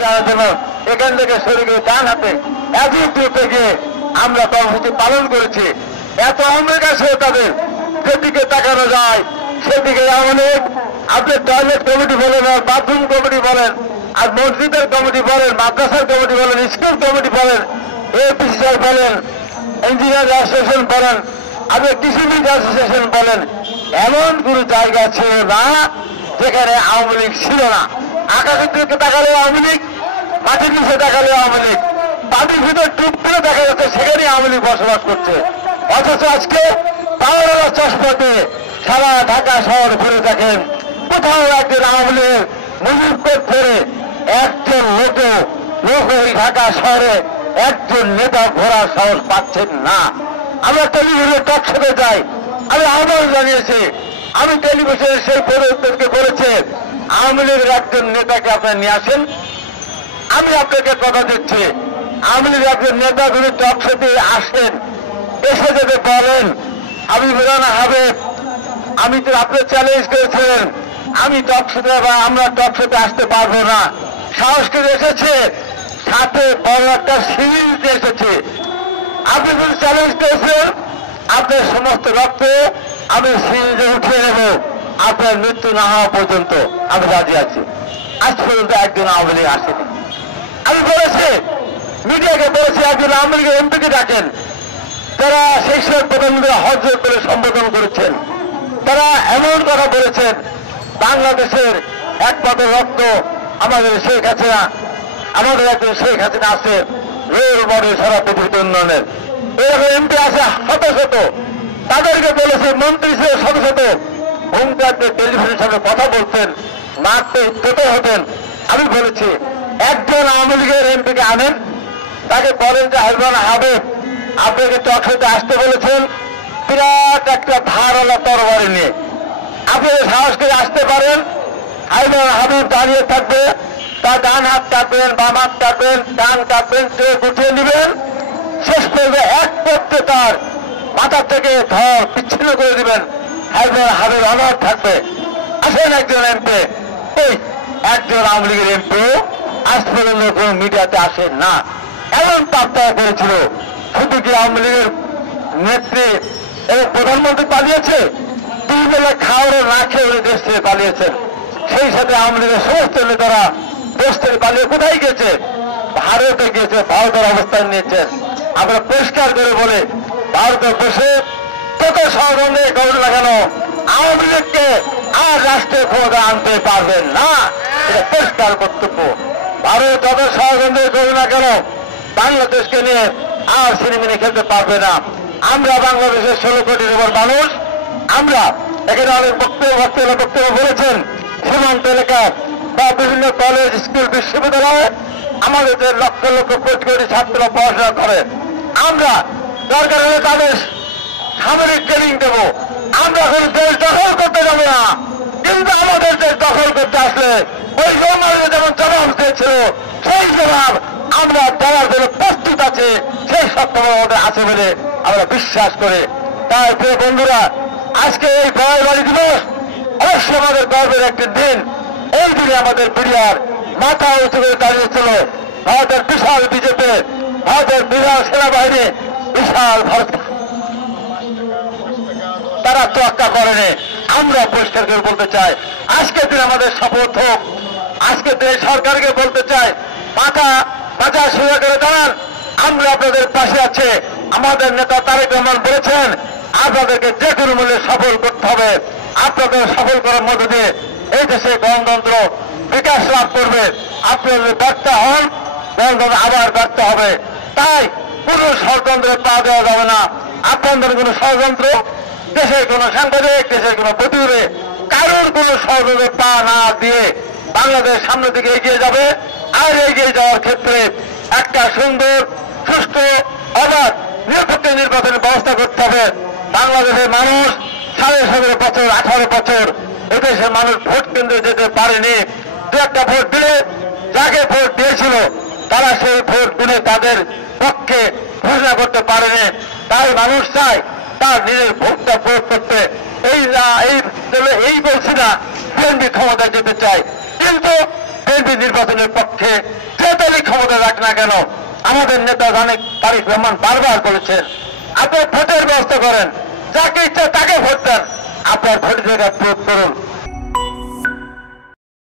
কর্মসূচি আনার জন্য এখান থেকে সরে গিয়ে ডান হাতে এত থেকে আমরা কর্মসূচি পালন করেছি। এত আওয়ামী আছে তাদের যেদিকে তাকানো যায় সেদিকে অনেক আপনি টয়লেট কমিটি বলেন আর বাথরুম কমিটি বলেন আর মসজিদের কমিটি বলেন মাদ্রাসার কমিটি বলেন স্কুল কমিটি বলেন এপিসি বলেন ইঞ্জিনিয়ার অ্যাসোসিয়েশন বলেন আপনি কৃষিবিদ অ্যাসোসিয়েশন বলেন এমন কোন জায়গা ছিল না যেখানে আওয়ামী লীগ ছিল না। আকাশের দিকে তাকালে আওয়ামী লীগ, মাটির নিচে তাকালে আওয়ামী লীগ, পানির ভিতর ডুব করে দেখা যাচ্ছে সেখানে আওয়ামী লীগ বসবাস করছে। অথচ আজকে পাওয়ার চশমাতে সারা ঢাকা শহর ঘুরে থাকেন, কোথাও একজন আওয়ামী লীগের মুজিব কোট ধরে একজন লোক ওই ঢাকা শহরে একজন নেতা ঘোরার সাহস পাচ্ছেন না। আমরা টেলিভিশনে টক শোতে যাই, আমি আহ্বান জানিয়েছি, আমি টেলিভিশনে সেই পরিবর্তনকে বলেছে আওয়ামী লীগের একজন নেতাকে আপনারা নিয়ে আসেন। আমি আপনাকে কথা দিচ্ছি আওয়ামী লীগের একজন নেতা যদি টক শোতে আসেন, এসে যদি বলেন আমি বেরোনো হবে, আমি তো আপনি চ্যালেঞ্জ করেছিলেন আমি টক শোতে বা আমরা টক শোতে আসতে পারবো না, সাহস করে এসেছে, সাথে বড় একটা সিরিজ এসেছে। আপনি যদি চ্যালেঞ্জ করেছেন আপনার সমস্ত রক্ত আমি সিরিজে উঠিয়ে নেব, আপনার মৃত্যু না হওয়া পর্যন্ত আমি রাজি আছি। আজ পর্যন্ত একজন আওয়ামী লীগ আসেনি। আমি বলেছি মিডিয়াকে বলেছি একজন আওয়ামী লীগের এমপিকে ডাকেন, তারা সেই সব প্রধানমন্ত্রী হজ করে সম্বোধন করেছেন, তারা এমন কথা বলেছেন বাংলাদেশের একমাত্র রক্ত আমাদের শেখ হাসিনা, আমাদের একজন শেখ হাসিনা আছে রেল বডি সারা পৃথিবীতে উন্নয়নের, এরকম এমপি আছে শত শত, তাদেরকে বলেছে মন্ত্রী ছিল শত শত, হুঙ্কারকে টেলিভিশনের সাথে কথা বলতেন, মারতে পেতে হতেন। আমি বলেছি একজন আওয়ামী লীগের এমপিকে আনেন, তাকে বলেন যে হাইমান হাবিব আপনাকে টক শোতে আসতে বলেছেন বিরাট একটা ধারালা তরবারি নিয়ে, আপনি সাহস করে আসতে পারেন। হাইমান হাবিব দাঁড়িয়ে থাকবে, তার ডান হাত কাটবেন, বাম হাত কাটবেন, ডান কাটবেন, চোখ উঠিয়ে নেবেন, শেষ করবে এক পথে তার মাথা থেকে ধর বিচ্ছিন্ন করে দিবেন, হাইমান হাবিব আমার থাকবে। আসেন একজন এমপি, ওই একজন আওয়ামী লীগের এমপি আজ পর্যন্ত কোন মিডিয়াতে আসেন না। এমন বার্তা করেছিল শুধু কি আওয়ামী লীগের নেত্রী এবং প্রধানমন্ত্রী পালিয়েছে, দুই বেলা খাওয়ারে না খেয়ে দেশ থেকে পালিয়েছেন, সেই সাথে আওয়ামী লীগের সমস্ত নেতারা দেশ থেকে পালিয়ে কোথায় গেছে, ভারতে গিয়েছে, ভারতের অবস্থান নিয়েছেন। আমরা পরিষ্কার করে বলে ভারতে বসে কত ষড়যন্ত্রে গৌর লাগানো আওয়ামী লীগকে আর রাষ্ট্রীয় ক্ষমতা আনতে পারবেন না, এটা পরিষ্কার বক্তব্য। ভারত যত ষড়যন্ত্রে গৌর না কেন বাংলাদেশকে নিয়ে আর সিনেমিনে খেলতে পারবে না। আমরা বাংলাদেশের 16 কোটির উপর মানুষ, আমরা এখানে অনেক বক্তব্য বলেছেন, সীমান্ত এলাকা বা বিভিন্ন কলেজ স্কুল বিশ্ববিদ্যালয়ে আমাদের যে লক্ষ লক্ষ কোটি কোটি ছাত্ররা পড়াশোনা করে, আমরা দরকার হলে তাদের সামরিক ট্রেনিং দেব, আমরা এখন দেশ দখল করতে যাবো না, কিন্তু আমাদের দেশ দখল করতে আসলে ওই জমানে যেমন জবাব দিয়েছিল সেই জবাব আমরা দেওয়ার জন্য প্রস্তুত আছে, সেই সক্ষমতা আমাদের আছে বলে আমরা বিশ্বাস করি। তাই প্রিয় বন্ধুরা, আজকে এই গড়বাড়ি দিবস অবশ্যই আমাদের গর্বের একটি দিন। এই দিনে আমাদের বিডিআর মাথা উঁচু করে দাঁড়িয়েছিল, ভারতের বিশাল বিজেপি, ভারতের বিশাল সেনাবাহিনী, বিশাল ভারত তারা তোয়াক্কা করেনি। আমরা পরিষ্কার করে বলতে চাই আজকের দিন আমাদের শপথ হোক, আজকের দিনে সরকারকে বলতে চাই মাথা সোজা করে দাঁড়ান, আমরা আপনাদের পাশে আছে। আমাদের নেতা তারেক রহমান বলেছেন আপনাদেরকে যে কোনো মূল্যে সফল করতে হবে, আপনাদের সফল করার মধ্য দিয়ে এই দেশে গণতন্ত্র বিকাশ লাভ করবে। আপনাদের ব্যর্থ হন, গণতন্ত্র আবার ব্যর্থ হবে। তাই কোন ষড়যন্ত্রে পা দেওয়া যাবে না। আপনাদের কোন ষড়যন্ত্র, দেশের কোন সাংবাদিক, দেশের কোন প্রতিনিধি কারোর কোন ষড়যন্ত্রে পা না দিয়ে বাংলাদেশ সামনের দিকে এগিয়ে যাবে। আর এগিয়ে যাওয়ার ক্ষেত্রে একটা সুন্দর সুষ্ঠু অবাধ নিরপেক্ষ নির্বাচনের ব্যবস্থা করতে হবে। বাংলাদেশের মানুষ 17.5 বছর 18 বছর এদেশের মানুষ ভোট কেন্দ্রে যেতে পারেনি। দু একটা ভোট দিলে যাকে ভোট দিয়েছিল তারা সেই ভোট গুনে তাদের পক্ষে ঘোষণা করতে পারেনি। তাই মানুষ চায় তার নিজের ভোটটা প্রয়োগ করতে। এই বলছি না বিএনপি ক্ষমতায় যেতে চায়, কিন্তু বিএনপি নির্বাচনের পক্ষে করে রাখ না কেন, আমাদের নেতা তারেক রহমান বারবার বলেছেন আপনি ভোটের ব্যবস্থা করেন, যাকে ইচ্ছা তাকে ভোট দেন, আপনার ভোটের জায়গায় প্রয়োগ করুন।